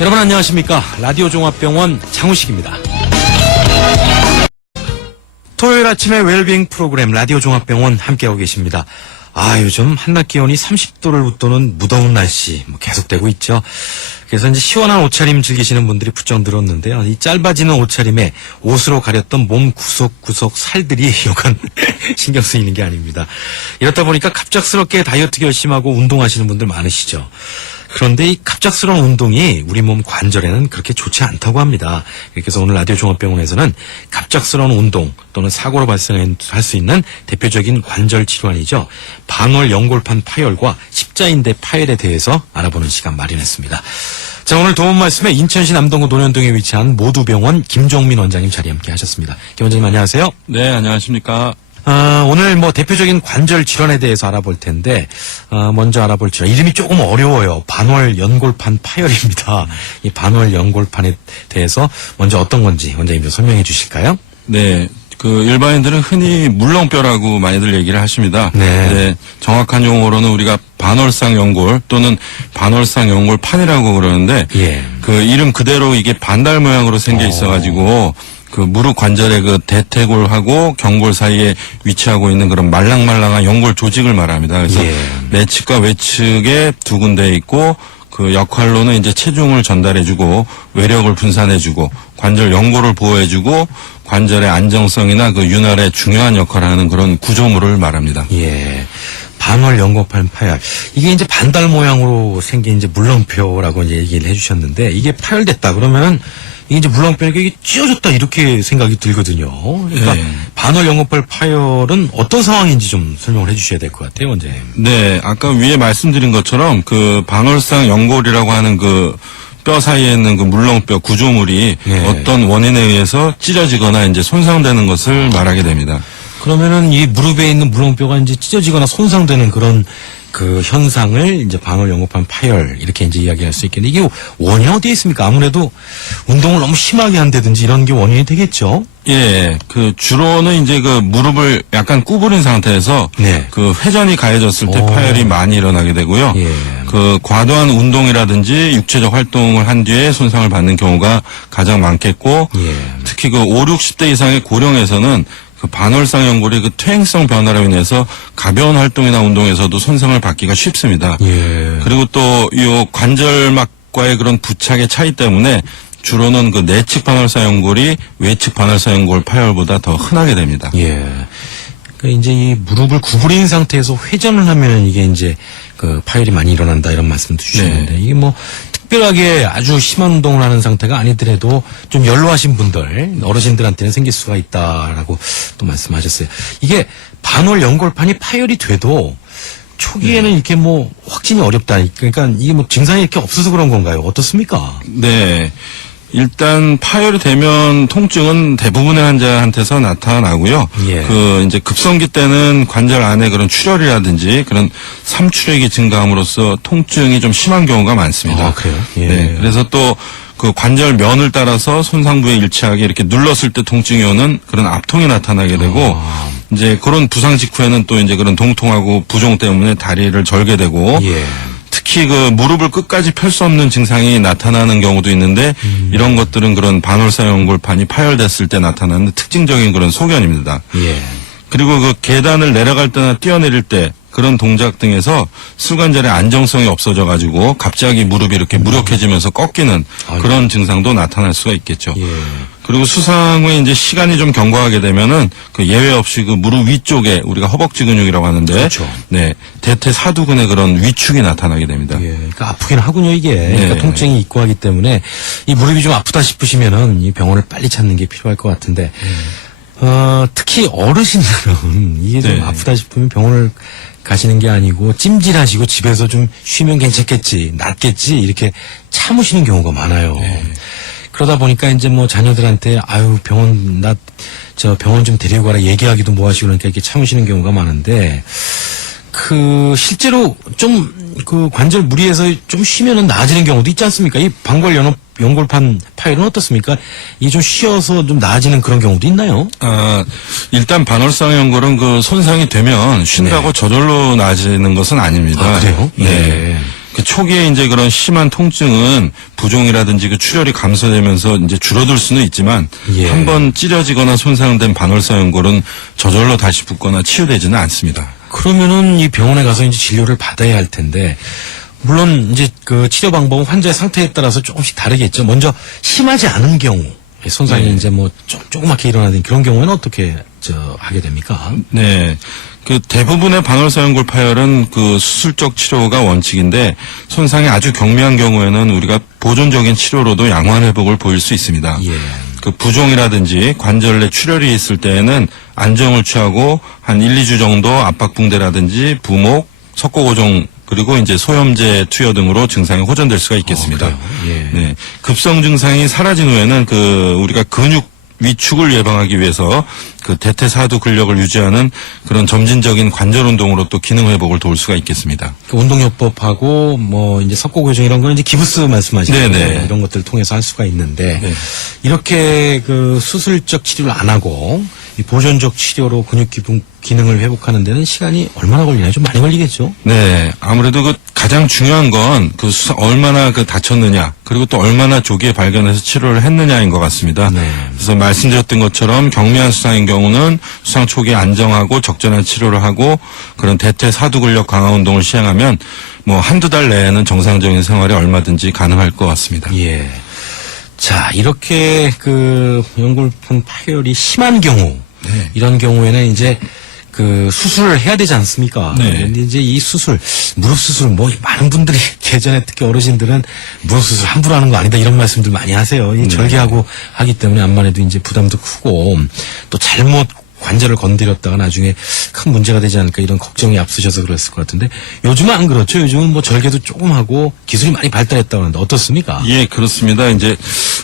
여러분 안녕하십니까. 라디오 종합병원 장우식입니다. 토요일 아침에 웰빙 프로그램 라디오 종합병원 함께하고 계십니다. 요즘 한낮 기온이 30도를 웃도는 무더운 날씨 계속되고 있죠. 그래서 이제 시원한 옷차림 즐기시는 분들이 부쩍 늘었는데요. 이 짧아지는 옷차림에 옷으로 가렸던 몸 구석구석 살들이 여간 신경 쓰이는 게 아닙니다. 이렇다 보니까 갑작스럽게 다이어트 결심하고 운동하시는 분들 많으시죠. 그런데 이 갑작스러운 운동이 우리 몸 관절에는 그렇게 좋지 않다고 합니다. 그래서 오늘 라디오 종합병원에서는 갑작스러운 운동 또는 사고로 발생할 수 있는 대표적인 관절 질환이죠. 반월 연골판 파열과 십자인대 파열에 대해서 알아보는 시간 마련했습니다. 자, 오늘 도움 말씀에 인천시 남동구 논현동에 위치한 모두병원 김종민 원장님 자리 함께 하셨습니다. 김 원장님 안녕하세요. 네, 안녕하십니까. 오늘 대표적인 관절 질환에 대해서 알아볼 텐데, 먼저 알아볼 질환. 이름이 조금 어려워요. 반월 연골판 파열입니다. 이 반월 연골판에 대해서 먼저 어떤 건지 원장님 좀 설명해 주실까요? 네. 일반인들은 흔히 물렁뼈라고 많이들 얘기를 하십니다. 네. 네. 정확한 용어로는 우리가 반월상 연골 또는 반월상 연골판이라고 그러는데, 예. 이름 그대로 이게 반달 모양으로 생겨 있어가지고, 무릎 관절의 대퇴골하고 경골 사이에 위치하고 있는 그런 말랑말랑한 연골 조직을 말합니다. 그래서 예. 내측과 외측에 두 군데 있고 역할로는 이제 체중을 전달해주고 외력을 분산해주고 관절 연골을 보호해주고 관절의 안정성이나 윤활에 중요한 역할을 하는 그런 구조물을 말합니다. 예. 반월 연골판 파열. 이게 이제 반달 모양으로 생긴 이제 물렁뼈라고 이제 얘기를 해주셨는데 이게 파열됐다 그러면은 이게 이제 물렁뼈가 이게 찢어졌다 이렇게 생각이 들거든요. 그러니까 네. 반월 연골판 파열은 어떤 상황인지 좀 설명을 해주셔야 될 것 같아요, 원장님. 네, 아까 위에 말씀드린 것처럼 반월상 연골이라고 하는 뼈 사이에 있는 물렁뼈 구조물이 네. 어떤 원인에 의해서 찢어지거나 이제 손상되는 것을 말하게 됩니다. 그러면은 이 무릎에 있는 물렁뼈가 이제 찢어지거나 손상되는 그런 현상을 이제 반월 연골판 파열 이렇게 이제 이야기할 수 있겠는데 이게 원인이 어디에 있습니까? 아무래도 운동을 너무 심하게 한다든지 이런 게 원인이 되겠죠. 예, 주로는 이제 무릎을 약간 구부린 상태에서 네. 회전이 가해졌을 때 파열이 많이 일어나게 되고요. 예. 과도한 운동이라든지 육체적 활동을 한 뒤에 손상을 받는 경우가 가장 많겠고, 예. 특히 5, 60대 이상의 고령에서는 반월상 연골의 퇴행성 변화로 인해서 가벼운 활동이나 운동에서도 손상을 받기가 쉽습니다. 예. 그리고 또 이 관절막과의 그런 부착의 차이 때문에 주로는 내측 반월상 연골이 외측 반월상 연골 파열보다 더 흔하게 됩니다. 예. 이제 이 무릎을 구부린 상태에서 회전을 하면 이게 이제 파열이 많이 일어난다 이런 말씀도 주셨는데 네. 이게 특별하게 아주 심한 운동을 하는 상태가 아니더라도 좀 연로하신 분들, 어르신들한테는 생길 수가 있다라고 또 말씀하셨어요. 이게 반월 연골판이 파열이 돼도 초기에는 이렇게 확진이 어렵다. 그러니까 이게 증상이 이렇게 없어서 그런 건가요? 어떻습니까? 네. 일단 파열이 되면 통증은 대부분의 환자한테서 나타나고요. 예. 이제 급성기 때는 관절 안에 그런 출혈이라든지 그런 삼출액이 증가함으로써 통증이 좀 심한 경우가 많습니다. 그래요? 예. 네. 그래서 또 관절 면을 따라서 손상부에 일치하게 이렇게 눌렀을 때 통증이 오는 그런 압통이 나타나게 되고 이제 그런 부상 직후에는 또 이제 그런 동통하고 부종 때문에 다리를 절게 되고 예. 특히 무릎을 끝까지 펼 수 없는 증상이 나타나는 경우도 있는데 이런 것들은 그런 반월상 연골판이 파열됐을 때 나타나는 특징적인 그런 소견입니다. 예. 그리고 계단을 내려갈 때나 뛰어내릴 때 그런 동작 등에서 슬관절의 안정성이 없어져 가지고 갑자기 무릎이 이렇게 무력해지면서 꺾이는 그런 증상도 나타날 수가 있겠죠. 예. 그리고 수상 후에 이제 시간이 좀 경과하게 되면은 예외 없이 무릎 위쪽에 우리가 허벅지 근육이라고 하는데 그렇죠. 네. 대퇴 사두근의 그런 위축이 나타나게 됩니다. 예. 그러니까 아프긴 하군요, 이게. 네. 그러니까 통증이 있고 하기 때문에 이 무릎이 좀 아프다 싶으시면은 이 병원을 빨리 찾는 게 필요할 것 같은데 특히 어르신들은 이게 좀 네. 아프다 싶으면 병원을 가시는 게 아니고 찜질하시고 집에서 좀 쉬면 괜찮겠지, 낫겠지 이렇게 참으시는 경우가 많아요. 네. 그러다 보니까 이제 자녀들한테 병원 병원 좀 데리고 가라 얘기하기도 뭐하시고 그러니까 이렇게 참으시는 경우가 많은데 실제로 좀 관절 무리해서 좀 쉬면은 나아지는 경우도 있지 않습니까? 이 연골판 파열은 어떻습니까? 이게 좀 쉬어서 좀 나아지는 그런 경우도 있나요? 일단 반월상 연골은 손상이 되면 쉰다고 네. 저절로 나아지는 것은 아닙니다. 그래요? 네. 예. 그 초기에 이제 그런 심한 통증은 부종이라든지 그 출혈이 감소되면서 이제 줄어들 수는 있지만 예. 한번 찢어지거나 손상된 반월사 연골은 저절로 다시 붓거나 치유되지는 않습니다. 그러면은 이 병원에 가서 이제 진료를 받아야 할 텐데, 물론 이제 그 치료 방법은 환자의 상태에 따라서 조금씩 다르겠죠. 먼저 심하지 않은 경우, 손상이 네. 이제 뭐 조그맣게 일어나는 그런 경우에는 어떻게 하게 됩니까? 네. 그 대부분의 반월사 연골 파열은 그 수술적 치료가 원칙인데 손상이 아주 경미한 경우에는 우리가 보존적인 치료로도 양호한 회복을 보일 수 있습니다. 예. 그 부종이라든지 관절 내 출혈이 있을 때에는 안정을 취하고 한 1, 2주 정도 압박붕대라든지 부목, 석고고정 그리고 이제 소염제 투여 등으로 증상이 호전될 수가 있겠습니다. 예. 네. 급성 증상이 사라진 후에는 그 우리가 근육 위축을 예방하기 위해서 그 대퇴사두 근력을 유지하는 그런 점진적인 관절 운동으로 또 기능 회복을 도울 수가 있겠습니다. 그 운동요법하고 뭐 이제 석고교정 이런 거는 이제 기부스 말씀하시는 네네. 거예요. 이런 것들을 통해서 할 수가 있는데 네. 이렇게 그 수술적 치료를 안 하고 이 보존적 치료로 근육 기능을 회복하는 데는 시간이 얼마나 걸리나요? 좀 많이 걸리겠죠? 네, 아무래도 그 가장 중요한 건 그 얼마나 그 다쳤느냐, 그리고 또 얼마나 조기에 발견해서 치료를 했느냐인 것 같습니다. 네. 그래서 말씀드렸던 것처럼 경미한 수상인 경우는 수상 초기에 안정하고 적절한 치료를 하고 그런 대퇴 사두 근력 강화 운동을 시행하면 뭐 한두 달 내에는 정상적인 생활이 얼마든지 가능할 것 같습니다. 예. 자, 이렇게 그 연골판 파열이 심한 경우, 네. 이런 경우에는 이제 그 수술을 해야 되지 않습니까? 네. 근데 이제 이 수술, 무릎 수술, 뭐 많은 분들이 예전에 특히 어르신들은 무릎 수술 함부로 하는 거 아니다 이런 말씀들 많이 하세요. 이 절개하고 하기 때문에 암만 해도 이제 부담도 크고 또 잘못 관절을 건드렸다가 나중에 큰 문제가 되지 않을까 이런 걱정이 앞서셔서 그랬을 것 같은데 요즘은 안 그렇죠. 요즘은 뭐 절개도 조금 하고 기술이 많이 발달했다고 하는데 어떻습니까? 예, 그렇습니다. 이제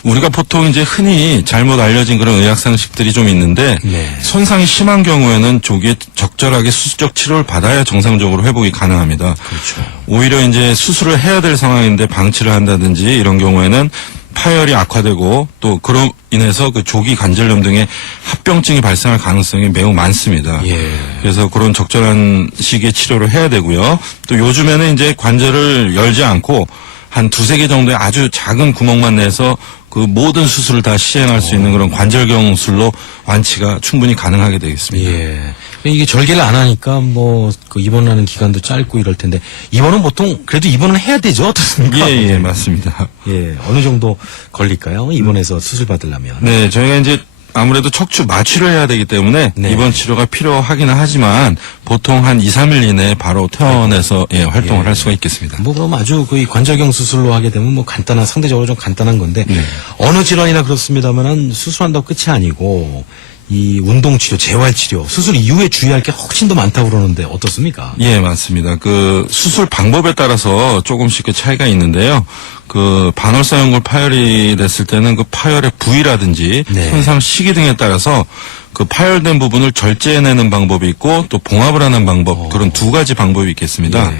우리가 보통 이제 흔히 잘못 알려진 그런 의학 상식들이 좀 있는데 네. 손상이 심한 경우에는 조기에 적절하게 수술적 치료를 받아야 정상적으로 회복이 가능합니다. 그렇죠. 오히려 이제 수술을 해야 될 상황인데 방치를 한다든지 이런 경우에는 파열이 악화되고 또 그로 인해서 그 조기 관절염 등의 합병증이 발생할 가능성이 매우 많습니다. 예. 그래서 그런 적절한 시기에 치료를 해야 되고요. 또 요즘에는 이제 관절을 열지 않고 한 2-3개 정도의 아주 작은 구멍만 내서 그 모든 수술을 다 시행할 수 있는 그런 관절경술로 완치가 충분히 가능하게 되겠습니다. 예. 이게 절개를 안 하니까 뭐 그 입원하는 기간도 짧고 이럴 텐데 입원은 보통 그래도 입원은 해야 되죠? 어떻습니까? 예, 맞습니다. 예. 어느 정도 걸릴까요? 입원해서 수술 받으려면. 네, 저희가 이제 아무래도 척추 마취를 해야 되기 때문에 네. 입원 치료가 필요하기는 하지만 보통 한 2-3일 이내에 바로 퇴원해서 활동을 예. 할 수가 있겠습니다. 뭐 그럼 아주 그 관절경 수술로 하게 되면 뭐 간단한 상대적으로 좀 간단한 건데 네. 어느 질환이나 그렇습니다만은 수술한다고 끝이 아니고 이 운동 치료, 재활 치료, 수술 이후에 주의할 게 훨씬 더 많다고 그러는데 어떻습니까? 예, 맞습니다. 그 수술 방법에 따라서 조금씩 그 차이가 있는데요. 그 반월사 연골 파열이 됐을 때는 그 파열의 부위라든지 네. 손상 시기 등에 따라서 그 파열된 부분을 절제해내는 방법이 있고 또 봉합을 하는 방법 그런 2가지 방법이 있겠습니다. 예.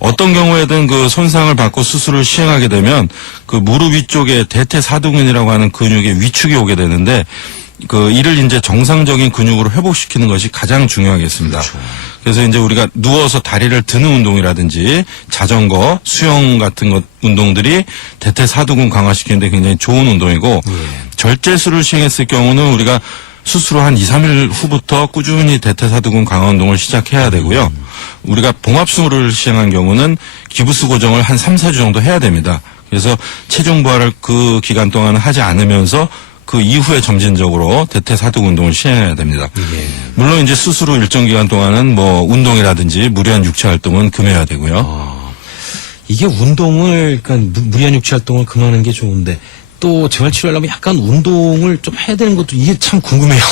어떤 경우에든 그 손상을 받고 수술을 시행하게 되면 그 무릎 위쪽에 대퇴사두근이라고 하는 근육의 위축이 오게 되는데 그 이를 이제 정상적인 근육으로 회복시키는 것이 가장 중요하겠습니다. 그렇죠. 그래서 이제 우리가 누워서 다리를 드는 운동이라든지 자전거, 수영 같은 것 운동들이 대퇴사두근 강화시키는데 굉장히 좋은 운동이고 절제술을 시행했을 경우는 우리가 수술 후 한 2-3일 후부터 꾸준히 대퇴사두근 강화 운동을 시작해야 되고요. 우리가 봉합술을 시행한 경우는 기부스 고정을 한 3-4주 정도 해야 됩니다. 그래서 체중 부하를 그 기간 동안은 하지 않으면서 그 이후에 점진적으로 대퇴사두근 운동을 시행해야 됩니다. 예. 물론 이제 수술 후 일정 기간 동안은 뭐 운동이라든지 무리한 육체 활동은 금해야 되고요. 이게 운동을 그러니까 무리한 육체 활동을 금하는 게 좋은데 또 재활 치료하려면 약간 운동을 좀 해야 되는 것도 이게 참 궁금해요.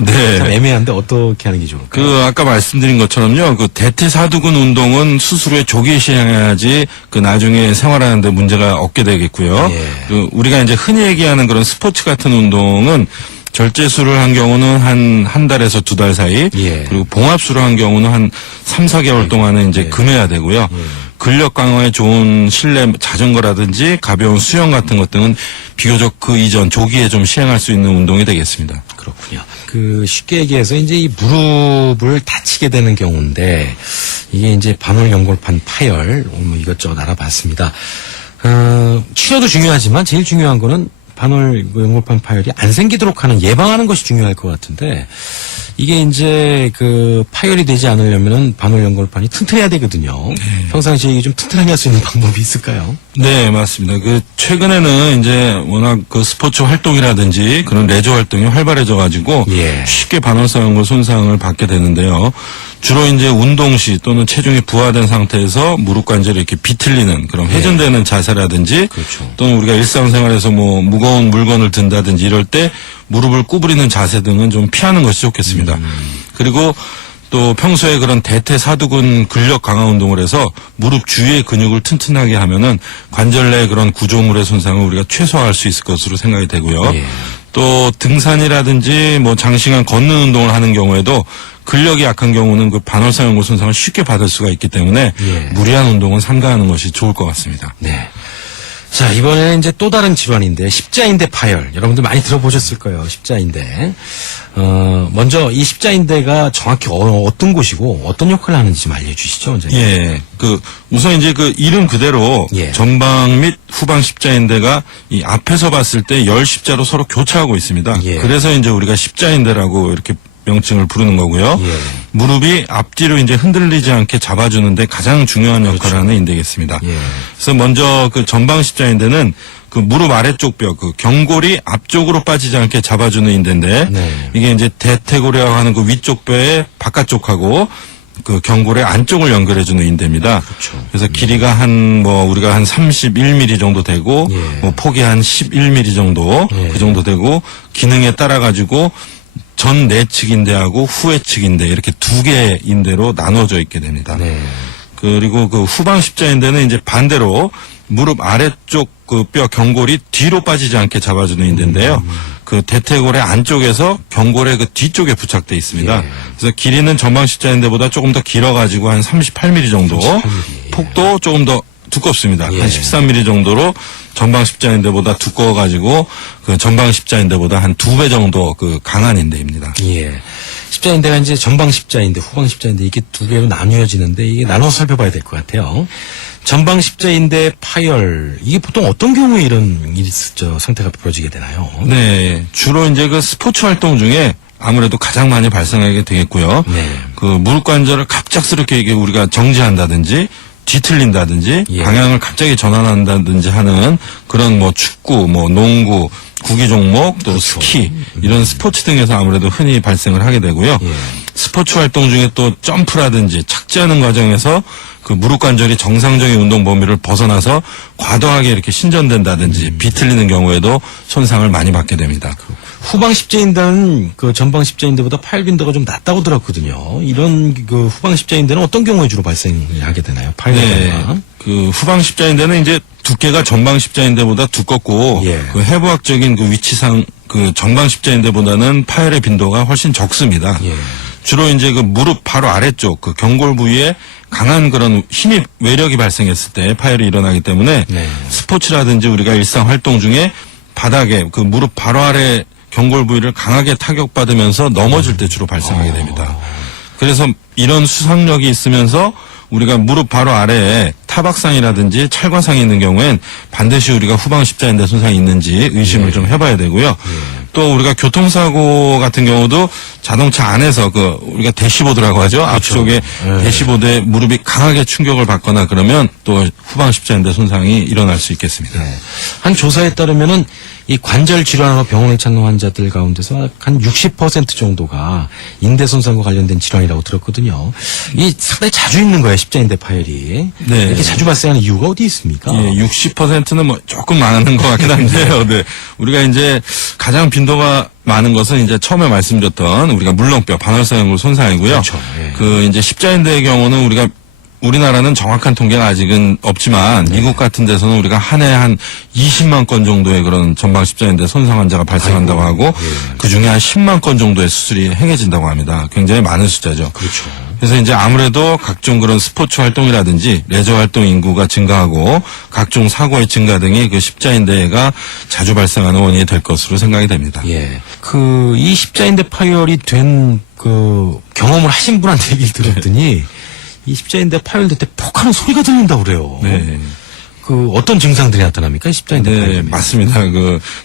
네. 참 애매한데 어떻게 하는 게 좋을까요? 그 아까 말씀드린 것처럼요. 그 대퇴사두근 운동은 수술 후에 조기에 시행해야지 그 나중에 생활하는데 문제가 없게 되겠고요. 예. 그 우리가 이제 흔히 얘기하는 그런 스포츠 같은 운동은 절제술을 한 경우는 한 달에서 2달 사이, 예. 그리고 봉합술을 한 경우는 한 3-4개월 동안은 이제 금해야 되고요. 근력 강화에 좋은 실내 자전거라든지 가벼운 수영 같은 것 등은 비교적 그 이전 조기에 좀 시행할 수 있는 운동이 되겠습니다. 그렇군요. 그 쉽게 얘기해서 이제 이 무릎을 다치게 되는 경우인데 이게 이제 반월연골판 파열 뭐 이것저것 알아봤습니다. 치료도 중요하지만 제일 중요한 거는 반월연골판 파열이 안 생기도록 하는 예방하는 것이 중요할 것 같은데 이게 이제 그 파열이 되지 않으려면은 반월연골판이 튼튼해야 되거든요. 평상시에 이게 좀 튼튼하게 할 수 있는 방법이 있을까요? 네, 맞습니다. 그 최근에는 이제 워낙 그 스포츠 활동이라든지 그런 레저 활동이 활발해져 가지고 예. 쉽게 반월사 연골 손상을 받게 되는데요. 주로 이제 운동 시 또는 체중이 부하된 상태에서 무릎 관절이 이렇게 비틀리는 그런 회전되는 자세라든지 그렇죠. 또는 우리가 일상생활에서 뭐 무거운 물건을 든다든지 이럴 때 무릎을 구부리는 자세 등은 좀 피하는 것이 좋겠습니다. 그리고 또 평소에 그런 대퇴사두근 근력 강화 운동을 해서 무릎 주위의 근육을 튼튼하게 하면은 관절 내 그런 구조물의 손상을 우리가 최소화할 수 있을 것으로 생각이 되고요. 예. 또 등산이라든지 뭐 장시간 걷는 운동을 하는 경우에도 근력이 약한 경우는 그 반월사 연골 손상을 쉽게 받을 수가 있기 때문에 예. 무리한 운동은 삼가하는 것이 좋을 것 같습니다. 네. 자, 이번에는 이제 또 다른 질환인데, 십자인대 파열. 여러분들 많이 들어보셨을 거예요, 십자인대. 먼저 이 십자인대가 정확히 어떤 곳이고, 어떤 역할을 하는지 좀 알려주시죠, 원장님. 예. 우선 이제 그 이름 그대로 예. 전방 및 후방 십자인대가 이 앞에서 봤을 때 열 십자로 서로 교차하고 있습니다. 예. 그래서 이제 우리가 십자인대라고 이렇게 명칭을 부르는 거고요. 예. 무릎이 앞뒤로 이제 흔들리지 않게 잡아주는데 가장 중요한 역할을 하는 인대겠습니다. 예. 그래서 먼저 그 전방 십자인대는 그 무릎 아래쪽 뼈, 그 경골이 앞쪽으로 빠지지 않게 잡아주는 인대인데 네. 이게 이제 대퇴골이라고 하는 그 위쪽 뼈의 바깥쪽하고 그 경골의 안쪽을 연결해주는 인대입니다. 그렇죠. 그래서 길이가 우리가 한 31mm 정도 되고 예. 뭐 폭이 한 11mm 정도 예. 그 정도 되고 기능에 따라 가지고 전 내측 인대하고 후외측 인대 이렇게 두 개의 인대로 나눠져 있게 됩니다. 네. 그리고 그 후방 십자인대는 이제 반대로 무릎 아래쪽 그 뼈 경골이 뒤로 빠지지 않게 잡아주는 인대인데요. 그 대퇴골의 안쪽에서 경골의 그 뒤쪽에 부착돼 있습니다. 예. 그래서 길이는 전방 십자인대보다 조금 더 길어가지고 한 38mm 정도, 38mm, 예. 폭도 조금 더 두껍습니다. 예. 한 13mm 정도로 전방 십자인대보다 두꺼워가지고 그 전방 십자인대보다 한 2배 정도 그 강한 인대입니다. 예. 십자인대가 이제 전방 십자인대, 후방 십자인대 이게 두 개로 나뉘어지는데 이게 나눠서 살펴봐야 될 것 같아요. 전방 십자인대 파열 이게 보통 어떤 경우에 이런 상태가 벌어지게 되나요? 네, 주로 이제 그 스포츠 활동 중에 아무래도 가장 많이 발생하게 되겠고요. 네. 그 무릎 관절을 갑작스럽게 이게 우리가 정지한다든지 뒤틀린다든지 예. 방향을 갑자기 전환한다든지 하는 그런 뭐 축구, 뭐 농구, 구기 종목 또 스키 이런 스포츠 등에서 아무래도 흔히 발생을 하게 되고요. 예. 스포츠 활동 중에 또 점프라든지 착지하는 과정에서 그 무릎 관절이 정상적인 운동 범위를 벗어나서 과도하게 이렇게 신전된다든지 비틀리는 경우에도 손상을 많이 받게 됩니다. 후방 십자인대는 그 전방 십자인대보다 파열 빈도가 좀 낮다고 들었거든요. 이런 그 후방 십자인대는 어떤 경우에 주로 발생하게 되나요? 파열 빈도가? 그 후방 십자인대는 이제 두께가 전방 십자인대보다 두껍고 예. 그 해부학적인 그 위치상 그 전방 십자인대보다는 파열의 빈도가 훨씬 적습니다. 예. 주로 이제 그 무릎 바로 아래쪽 그 경골 부위에 강한 그런 힘이 외력이 발생했을 때 파열이 일어나기 때문에 네. 스포츠라든지 우리가 일상 활동 중에 바닥에 그 무릎 바로 아래 경골 부위를 강하게 타격받으면서 넘어질 때 주로 발생하게 됩니다. 그래서 이런 수상력이 있으면서 우리가 무릎 바로 아래에 타박상이라든지 찰과상이 있는 경우엔 반드시 우리가 후방 십자인대 손상이 있는지 의심을 좀 해봐야 되고요. 또 우리가 교통사고 같은 경우도 자동차 안에서 그 우리가 대시보드라고 하죠. 앞쪽에 대시보드에 무릎이 강하게 충격을 받거나 그러면 또 후방 십자인대 손상이 일어날 수 있겠습니다. 네. 한 조사에 따르면은 이 관절 질환으로 병원에 찾는 환자들 가운데서 한 60% 정도가 인대 손상과 관련된 질환이라고 들었거든요. 이 상당히 자주 있는 거예요, 십자인대 파열이. 네. 이렇게 자주 발생하는 이유가 어디 있습니까? 예, 60%는 뭐 조금 많은 것 같긴 한데요. 네. 우리가 이제 가장 빈도가 많은 것은 이제 처음에 말씀드렸던 우리가 물렁뼈, 반월사 연골 손상이고요. 그렇죠. 예. 그 이제 십자인대의 경우는 우리가 우리나라는 정확한 통계가 아직은 없지만 미국 같은 데서는 우리가 한 해 한 20만 건 정도의 그런 전방 십자인대 손상 환자가 발생한다고 하고 그 중에 한 10만 건 정도의 수술이 행해진다고 합니다. 굉장히 많은 숫자죠. 그렇죠. 그래서 이제 아무래도 각종 그런 스포츠 활동이라든지 레저 활동 인구가 증가하고 각종 사고의 증가 등이 그 십자인대가 자주 발생하는 원인이 될 것으로 생각이 됩니다. 예. 이 십자인대 파열이 된 경험을 하신 분한테 얘기를 들었더니 이 십자인대 파열될 때 폭하는 소리가 들린다고 그래요. 네. 어떤 증상들이 나타납니까? 십자인대 네, 파열되면? 맞습니다.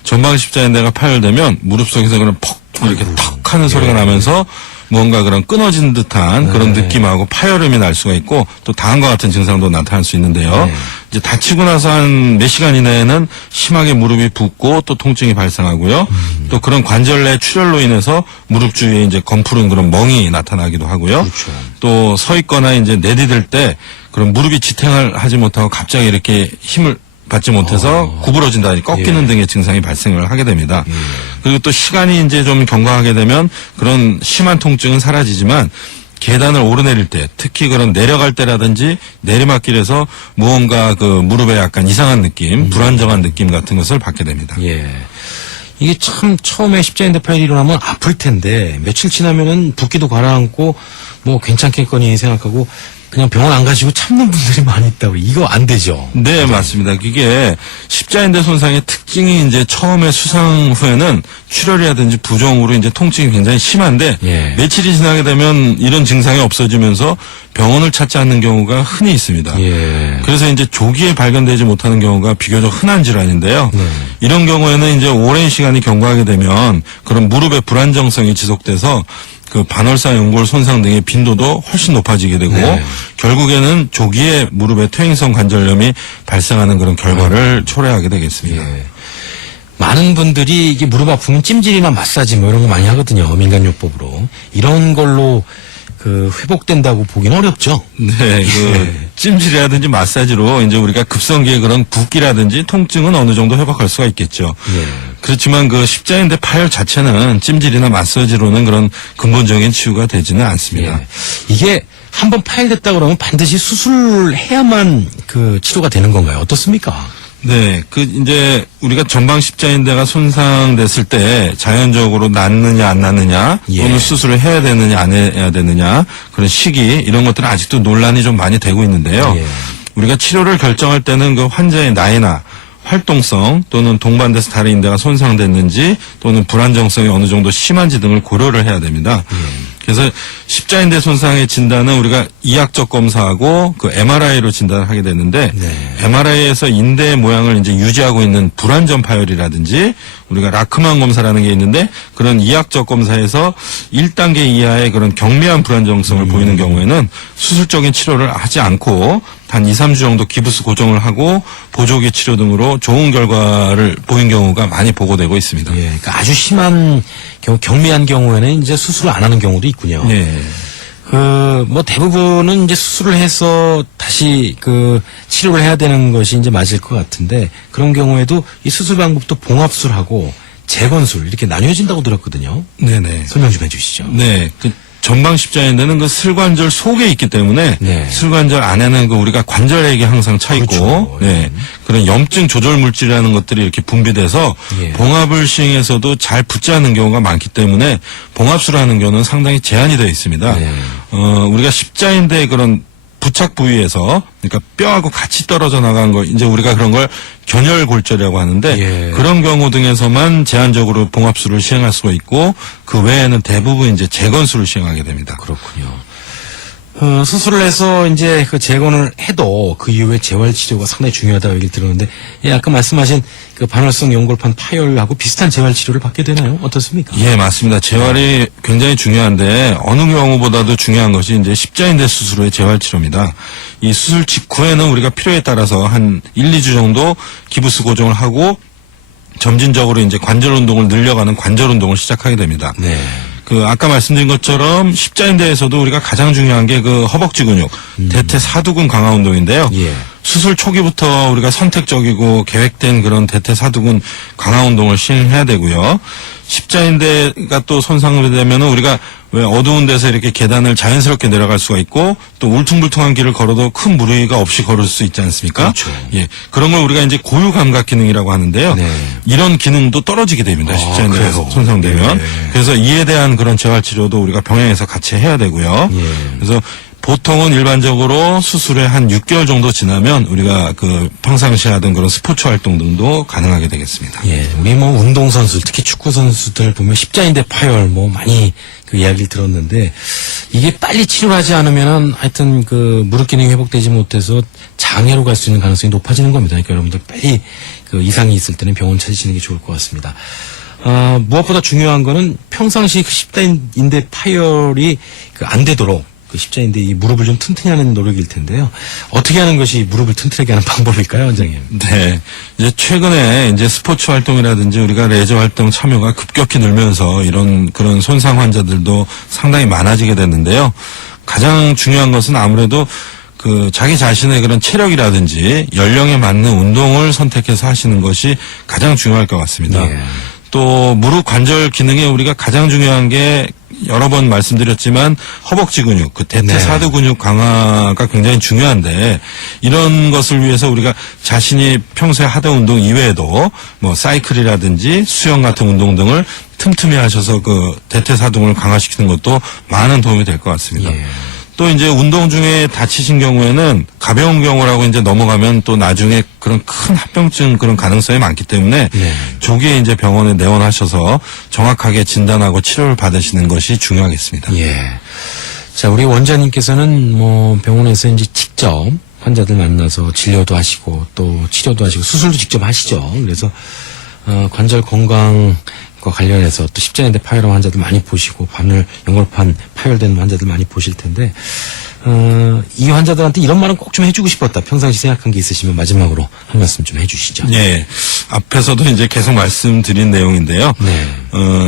전방 십자인대가 파열되면 무릎 속에서 그런 퍽 이렇게 턱 하는 소리가 나면서 무언가 그런 끊어진 듯한 그런 느낌하고 파열음이 날 수가 있고 또 다음과 같은 증상도 나타날 수 있는데요. 이제 다치고 나서 한 몇 시간 이내에는 심하게 무릎이 붓고 또 통증이 발생하고요. 또 그런 관절 내 출혈로 인해서 무릎 주위에 이제 검푸른 그런 멍이 나타나기도 하고요. 그렇죠. 또 서 있거나 이제 내디딜 때 그런 무릎이 지탱을 하지 못하고 갑자기 이렇게 힘을 받지 못해서 구부러진다든지 꺾이는 등의 증상이 발생을 하게 됩니다. 그리고 또 시간이 이제 좀 경과하게 되면 그런 심한 통증은 사라지지만 계단을 오르내릴 때 특히 그런 내려갈 때라든지 내리막길에서 무언가 무릎에 약간 이상한 느낌, 불안정한 느낌 같은 것을 받게 됩니다. 예. 이게 참 처음에 십자인대 파열이 일어나면 아플 텐데 며칠 지나면은 붓기도 가라앉고 뭐 괜찮겠거니 생각하고 그냥 병원 안 가시고 참는 분들이 많이 있다고. 이거 안 되죠. 네, 맞습니다. 이게 십자인대 손상의 특징이 이제 처음에 수상 후에는 출혈이라든지 부종으로 이제 통증이 굉장히 심한데 예. 며칠이 지나게 되면 이런 증상이 없어지면서 병원을 찾지 않는 경우가 흔히 있습니다. 예. 그래서 이제 조기에 발견되지 못하는 경우가 비교적 흔한 질환인데요. 이런 경우에는 이제 오랜 시간이 경과하게 되면 그런 무릎의 불안정성이 지속돼서 반월사 연골 손상 등의 빈도도 훨씬 높아지게 되고 결국에는 조기에 무릎에 퇴행성 관절염이 발생하는 그런 결과를 초래하게 되겠습니다. 예. 많은 분들이 이게 무릎 아프면 찜질이나 마사지 뭐 이런 거 많이 하거든요. 민간요법으로. 이런 걸로 회복된다고 보기는 어렵죠. 네, 찜질이라든지 마사지로 이제 우리가 급성기의 그런 붓기라든지 통증은 어느 정도 회복할 수가 있겠죠. 예. 그렇지만 십자인대 파열 자체는 찜질이나 마사지로는 그런 근본적인 치유가 되지는 않습니다. 예. 이게 한번 파열됐다 그러면 반드시 수술해야만 치료가 되는 건가요? 어떻습니까? 네, 이제 우리가 전방 십자인대가 손상됐을 때 자연적으로 낫느냐 안 낫느냐 예. 또는 수술을 해야 되느냐 안 해야 되느냐 그런 시기 이런 것들은 아직도 논란이 좀 많이 되고 있는데요. 예. 우리가 치료를 결정할 때는 환자의 나이나 활동성 또는 동반돼서 다른 인대가 손상됐는지 또는 불안정성이 어느 정도 심한지 등을 고려를 해야 됩니다. 그래서 십자인대 손상의 진단은 우리가 이학적 검사하고 MRI로 진단을 하게 되는데 MRI에서 인대의 모양을 이제 유지하고 있는 불완전 파열이라든지 우리가 라크만 검사라는 게 있는데 그런 이학적 검사에서 1단계 이하의 그런 경미한 불안정성을 보이는 경우에는 수술적인 치료를 하지 않고 한 2, 3주 정도 기부스 고정을 하고 보조기 치료 등으로 좋은 결과를 보인 경우가 많이 보고되고 있습니다. 예. 그러니까 아주 심한 경미한 경우에는 이제 수술을 안 하는 경우도 있군요. 네. 대부분은 이제 수술을 해서 다시 치료를 해야 되는 것이 이제 맞을 것 같은데 그런 경우에도 이 수술 방법도 봉합술하고 재건술 이렇게 나뉘어진다고 들었거든요. 네네. 설명 좀 해주시죠. 네. 전방 십자인대는 슬관절 속에 있기 때문에 슬관절 안에는 우리가 관절액이 항상 차 있고 그렇죠. 네. 그런 염증 조절 물질이라는 것들이 이렇게 분비돼서 예. 봉합을 시행해서도 잘 붙지 않는 경우가 많기 때문에 봉합술을 하는 경우는 상당히 제한이 되어 있습니다. 우리가 십자인대의 그런 부착 부위에서 그러니까 뼈하고 같이 떨어져 나간 거 이제 우리가 그런 걸 견열골절이라고 하는데 예. 그런 경우 등에서만 제한적으로 봉합술을 시행할 수가 있고 그 외에는 대부분 이제 재건술을 시행하게 됩니다. 그렇군요. 수술을 해서 이제 재건을 해도 그 이후에 재활 치료가 상당히 중요하다고 얘기를 들었는데, 예, 아까 말씀하신 반월성 연골판 파열하고 비슷한 재활 치료를 받게 되나요? 어떻습니까? 예, 맞습니다. 재활이 굉장히 중요한데 어느 경우보다도 중요한 것이 이제 십자인대 수술 후의 재활 치료입니다. 이 수술 직후에는 우리가 필요에 따라서 한 1, 2주 정도 기부스 고정을 하고 점진적으로 이제 관절 운동을 늘려가는 관절 운동을 시작하게 됩니다. 네. 아까 말씀드린 것처럼 십자인대에서도 우리가 가장 중요한 게 허벅지 근육, 대퇴 사두근 강화 운동인데요. 예. 수술 초기부터 우리가 선택적이고 계획된 그런 대퇴사두근 강화 운동을 시행해야 되고요. 십자인대가 또 손상이 되면 우리가 왜 어두운 데서 이렇게 계단을 자연스럽게 내려갈 수가 있고 또 울퉁불퉁한 길을 걸어도 큰 무리가 없이 걸을 수 있지 않습니까? 그렇죠. 예. 그런 걸 우리가 이제 고유 감각 기능이라고 하는데요. 네. 이런 기능도 떨어지게 됩니다. 십자인대가 그래요? 손상되면. 네. 그래서 이에 대한 그런 재활 치료도 우리가 병행해서 같이 해야 되고요. 예. 그래서 보통은 일반적으로 수술에 한 6개월 정도 지나면 우리가 그 평상시에 하던 그런 스포츠 활동 등도 가능하게 되겠습니다. 예, 우리 뭐 운동선수, 특히 축구선수들 보면 십자인대 파열 뭐 많이 그 이야기를 들었는데 이게 빨리 치료하지 않으면은 하여튼 그 무릎 기능이 회복되지 못해서 장애로 갈 수 있는 가능성이 높아지는 겁니다. 그러니까 여러분들 빨리 그 이상이 있을 때는 병원 찾으시는 게 좋을 것 같습니다. 무엇보다 중요한 거는 평상시 그 십자인대 파열이 그 안 되도록 그 십자인대 이 무릎을 좀 튼튼히 하는 노력일 텐데요. 어떻게 하는 것이 무릎을 튼튼하게 하는 방법일까요, 원장님? 네. 이제 최근에 이제 스포츠 활동이라든지 우리가 레저 활동 참여가 급격히 늘면서 이런 그런 손상 환자들도 상당히 많아지게 됐는데요. 가장 중요한 것은 아무래도 그 자기 자신의 그런 체력이라든지 연령에 맞는 운동을 선택해서 하시는 것이 가장 중요할 것 같습니다. 예. 또 무릎 관절 기능에 우리가 가장 중요한 게 여러 번 말씀드렸지만 허벅지 근육, 그 대퇴사두 근육 강화가 굉장히 중요한데 이런 것을 위해서 우리가 자신이 평소에 하던 운동 이외에도 뭐 사이클이라든지 수영 같은 운동 등을 틈틈이 하셔서 그 대퇴사두근을 강화시키는 것도 많은 도움이 될 것 같습니다. 예. 또 이제 운동 중에 다치신 경우에는 가벼운 경우라고 이제 넘어가면 또 나중에 그런 큰 합병증 그런 가능성이 많기 때문에 네. 조기에 이제 병원에 내원하셔서 정확하게 진단하고 치료를 받으시는 것이 중요하겠습니다. 예. 자, 우리 원장님께서는 뭐 병원에서 이제 직접 환자들 만나서 진료도 하시고 또 치료도 하시고 수술도 직접 하시죠. 그래서 관절 건강과 관련해서 또 십자인대 파열한 환자들 많이 보시고 바늘 연골판 파열된 환자들 많이 보실 텐데 이 환자들한테 이런 말은 꼭 좀 해주고 싶었다. 평상시 생각한 게 있으시면 마지막으로 한 말씀 좀 해주시죠. 네. 앞에서도 이제 계속 말씀드린 내용인데요. 네.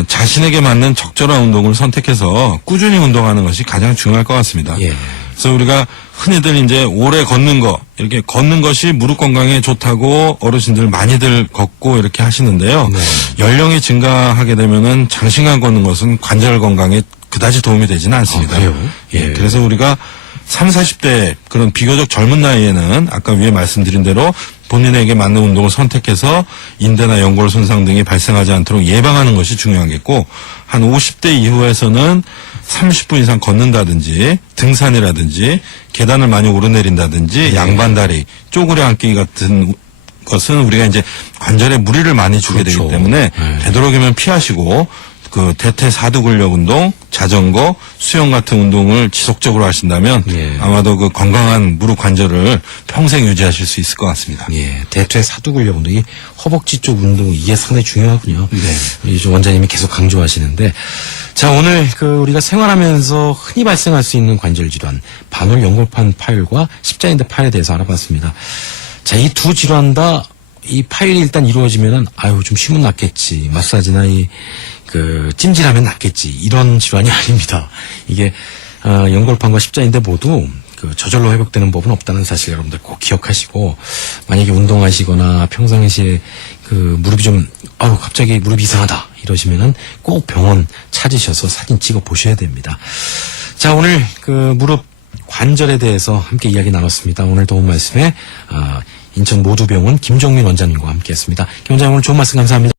자신에게 맞는 적절한 운동을 선택해서 꾸준히 운동하는 것이 가장 중요할 것 같습니다. 예. 그래서 우리가 흔히들 이제 오래 걷는 거, 이렇게 걷는 것이 무릎 건강에 좋다고 어르신들 많이들 걷고 이렇게 하시는데요. 네. 연령이 증가하게 되면은 장시간 걷는 것은 관절 건강에 그다지 도움이 되지는 않습니다. 그래요? 예. 그래서 우리가 30, 40대 그런 비교적 젊은 나이에는 아까 위에 말씀드린 대로 본인에게 맞는 운동을 선택해서 인대나 연골 손상 등이 발생하지 않도록 예방하는 것이 중요하겠고 한 50대 이후에서는 30분 이상 걷는다든지 등산이라든지 계단을 많이 오르내린다든지 양반다리, 쪼그려 앉기 같은 것은 우리가 이제 관절에 무리를 많이 주게 그렇죠. 되기 때문에 되도록이면 피하시고 그 대퇴사두 근력 운동, 자전거, 수영 같은 운동을 지속적으로 하신다면 예. 아마도 그 건강한 무릎 관절을 평생 유지하실 수 있을 것 같습니다. 예, 대퇴사두 근력 운동, 이 허벅지 쪽 운동 이게 상당히 중요하군요. 네. 우리 원장님이 계속 강조하시는데, 자 오늘 그 우리가 생활하면서 흔히 발생할 수 있는 관절 질환, 반월 연골판 파열과 십자인대 파열에 대해서 알아봤습니다. 자, 이 두 질환 다 이 파열이 일단 이루어지면은 아유 좀 쉬면 낫겠지, 마사지나 그 찜질하면 낫겠지 이런 질환이 아닙니다. 이게 연골판과 십자인대 모두 그 저절로 회복되는 법은 없다는 사실 여러분들 꼭 기억하시고 만약에 운동하시거나 평상시에 그 무릎이 좀 갑자기 무릎이 이상하다 이러시면은 꼭 병원 찾으셔서 사진 찍어 보셔야 됩니다. 자 오늘 그 무릎 관절에 대해서 함께 이야기 나눴습니다. 오늘 도움 말씀에 인천 모두병원 김종민 원장님과 함께했습니다. 김 원장님 오늘 좋은 말씀 감사합니다.